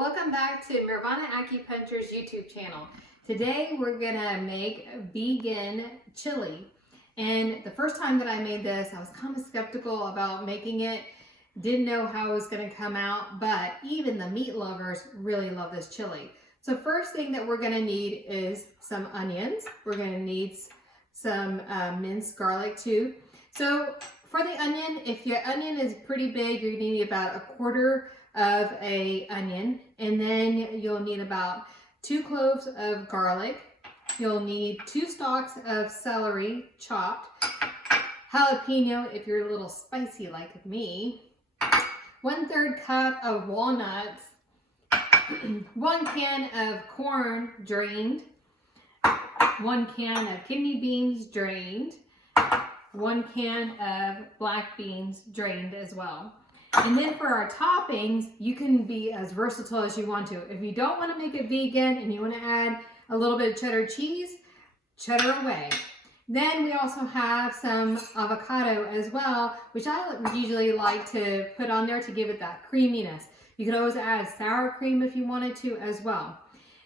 Welcome back to Nirvana Acupuncture's YouTube channel. Today we're gonna make vegan chili. And the first time that I made this, I was kind of skeptical about making it. Didn't know how it was gonna come out, but even the meat lovers really love this chili. So first thing that we're gonna need is some onions. We're gonna need some minced garlic too. So for the onion, if your onion is pretty big, you're gonna need about a quarter of an onion, and then you'll need about 2 cloves of garlic. You'll need 2 stalks of celery chopped, jalapeno if you're a little spicy like me, 1/3 cup of walnuts, 1 can of corn drained, 1 can of kidney beans drained, 1 can of black beans drained as well. And then for our toppings, you can be as versatile as you want to. If you don't want to make it vegan and you want to add a little bit of cheddar cheese, cheddar away. Then we also have some avocado as well, which I usually like to put on there to give it that creaminess. You could always add sour cream if you wanted to as well.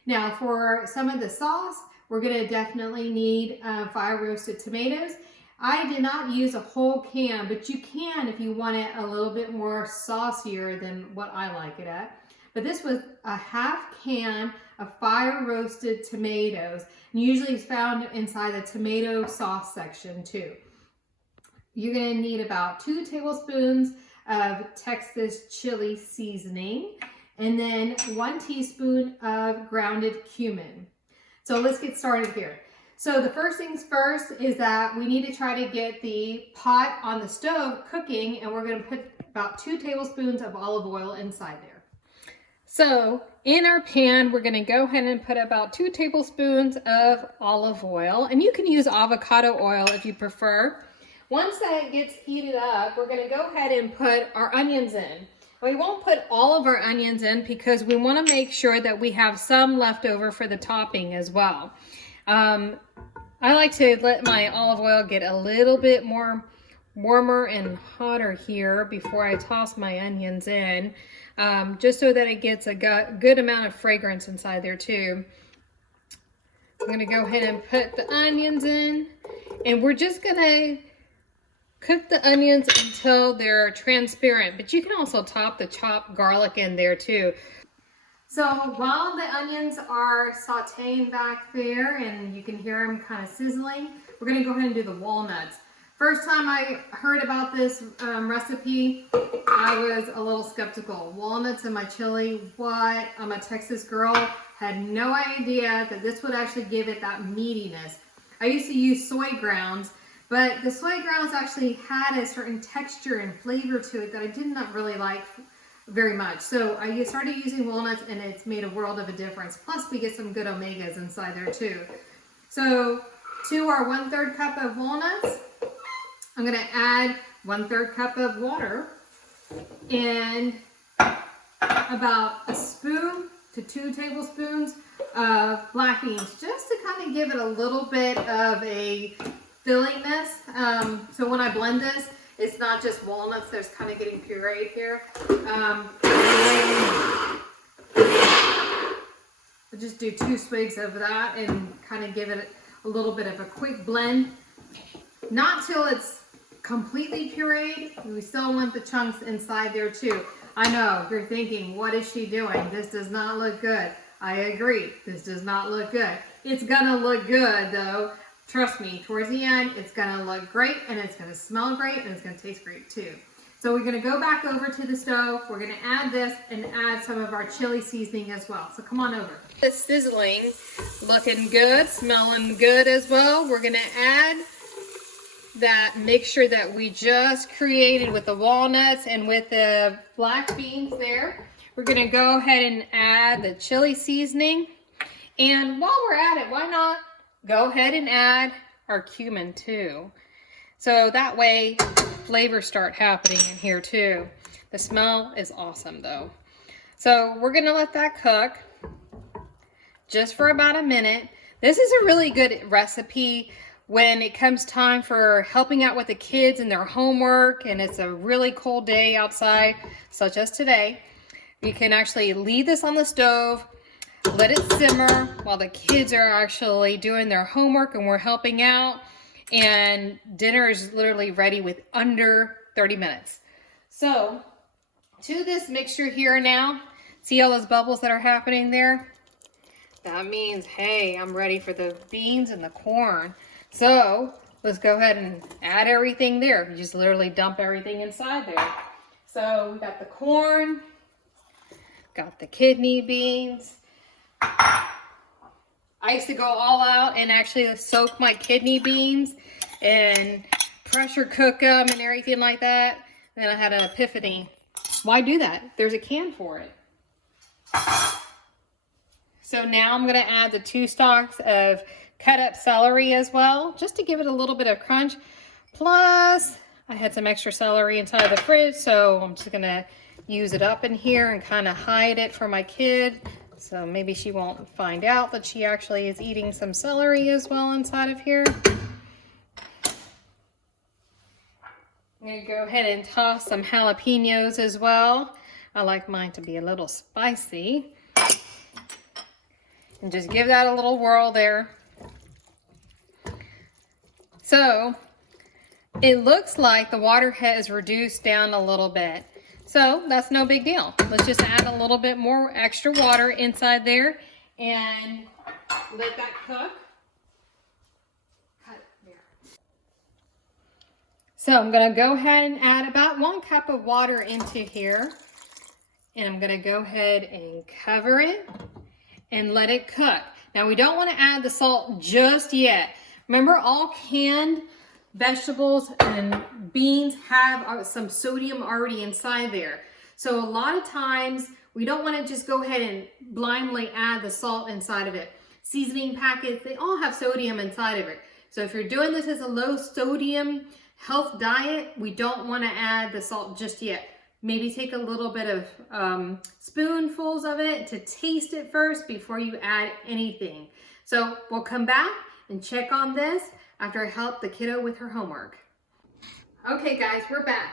Now for some of the sauce, we're going to definitely need 5 roasted tomatoes. I did not use a whole can, but you can if you want it a little bit more saucier than what I like it at. But this was a 1/2 can of fire roasted tomatoes, and usually it's found inside the tomato sauce section too. You're going to need about 2 tablespoons of Texas chili seasoning, and then 1 teaspoon of grounded cumin. So let's get started here. So the first things first is that we need to try to get the pot on the stove cooking, and we're going to put about 2 tablespoons of olive oil inside there. So in our pan, we're going to go ahead and put about 2 tablespoons of olive oil, and you can use avocado oil if you prefer. Once that gets heated up, we're going to go ahead and put our onions in. We won't put all of our onions in because we want to make sure that we have some left over for the topping as well. I like to let my olive oil get a little bit more warmer and hotter here before I toss my onions in, just so that it gets a good amount of fragrance inside there too. I'm going to go ahead and put the onions in, and we're just going to cook the onions until they're transparent, but you can also top the chopped garlic in there too. So while the onions are sauteing back there and you can hear them kind of sizzling, we're going to go ahead and do the walnuts. First time I heard about this recipe, I was a little skeptical. Walnuts in my chili, what? I'm a Texas girl, had no idea that this would actually give it that meatiness. I used to use soy grounds, but the soy grounds actually had a certain texture and flavor to it that I did not really like very much. So I started using walnuts, and it's made a world of a difference. Plus we get some good omegas inside there too. So to our 1/3 cup of walnuts, I'm going to add 1/3 cup of water and about a spoon to 2 tablespoons of black beans, just to kind of give it a little bit of a fillingness. So when I blend this, it's not just walnuts, there's kind of getting pureed here. I'll just do 2 swigs of that and kind of give it a little bit of a quick blend. Not till it's completely pureed. We still want the chunks inside there too. I know, you're thinking, what is she doing? This does not look good. I agree, this does not look good. It's gonna look good though. Trust me, towards the end, it's going to look great, and it's going to smell great, and it's going to taste great too. So we're going to go back over to the stove. We're going to add this and add some of our chili seasoning as well. So come on over. It's sizzling, looking good, smelling good as well. We're going to add that mixture that we just created with the walnuts and with the black beans there. We're going to go ahead and add the chili seasoning. And while we're at it, why not go ahead and add our cumin too. So that way flavors start happening in here too. The smell is awesome though. So we're gonna let that cook just for about a minute. This is a really good recipe when it comes time for helping out with the kids and their homework, and it's a really cold day outside, such as today. You can actually leave this on the stove, let it simmer while the kids are actually doing their homework and we're helping out. And dinner is literally ready with under 30 minutes. So to this mixture here now, see all those bubbles that are happening there? That means, hey, I'm ready for the beans and the corn. So let's go ahead and add everything there. You just literally dump everything inside there. So we got the corn, got the kidney beans. I used to go all out and actually soak my kidney beans and pressure cook them and everything like that. Then I had an epiphany. Why do that? There's a can for it. So now I'm going to add the 2 stalks of cut up celery as well, just to give it a little bit of crunch. Plus, I had some extra celery inside the fridge, so I'm just going to use it up in here and kind of hide it for my kid. So maybe she won't find out that she actually is eating some celery as well inside of here. I'm going to go ahead and toss some jalapenos as well. I like mine to be a little spicy. And just give that a little whirl there. So it looks like the water has reduced down a little bit. So that's no big deal. Let's just add a little bit more extra water inside there and let that cook. Cut there. So I'm going to go ahead and add about 1 cup of water into here. And I'm going to go ahead and cover it and let it cook. Now we don't want to add the salt just yet. Remember, all canned vegetables and beans have some sodium already inside there. So a lot of times we don't want to just go ahead and blindly add the salt inside of it. Seasoning packets, they all have sodium inside of it. So if you're doing this as a low sodium health diet, we don't want to add the salt just yet. Maybe take a little bit of spoonfuls of it to taste it first before you add anything. So we'll come back and check on this after I help the kiddo with her homework. Okay guys, we're back.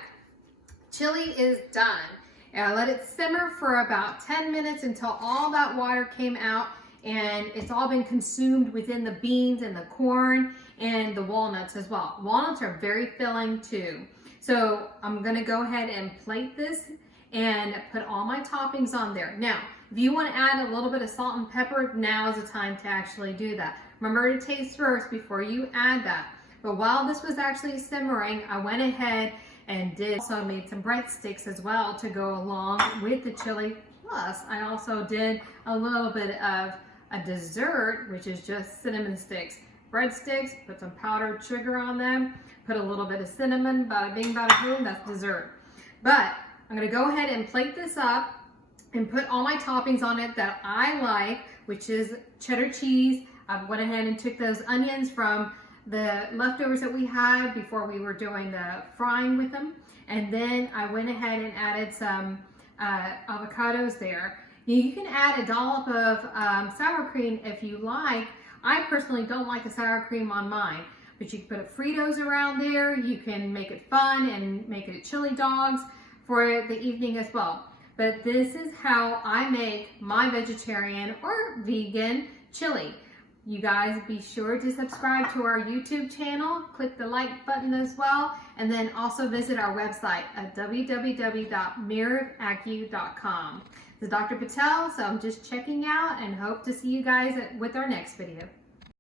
Chili is done. And I let it simmer for about 10 minutes until all that water came out and it's all been consumed within the beans and the corn and the walnuts as well. Walnuts are very filling too. So I'm gonna go ahead and plate this and put all my toppings on there. Now, if you want to add a little bit of salt and pepper, now is the time to actually do that. Remember to taste first before you add that. But while this was actually simmering, I went ahead and also made some breadsticks as well to go along with the chili. Plus, I also did a little bit of a dessert, which is just cinnamon sticks. Breadsticks, put some powdered sugar on them, put a little bit of cinnamon, bada bing, bada boom, that's dessert. But I'm gonna go ahead and plate this up and put all my toppings on it that I like, which is cheddar cheese. I went ahead and took those onions from the leftovers that we had before we were doing the frying with them. And then I went ahead and added some avocados there. You can add a dollop of sour cream if you like. I personally don't like the sour cream on mine, but you can put Fritos around there. You can make it fun and make it chili dogs for the evening as well. But this is how I make my vegetarian or vegan chili. You guys be sure to subscribe to our YouTube channel, click the like button as well, and then also visit our website at www.mirroracu.com. This is Dr. Patel, so I'm just checking out and hope to see you guys with our next video.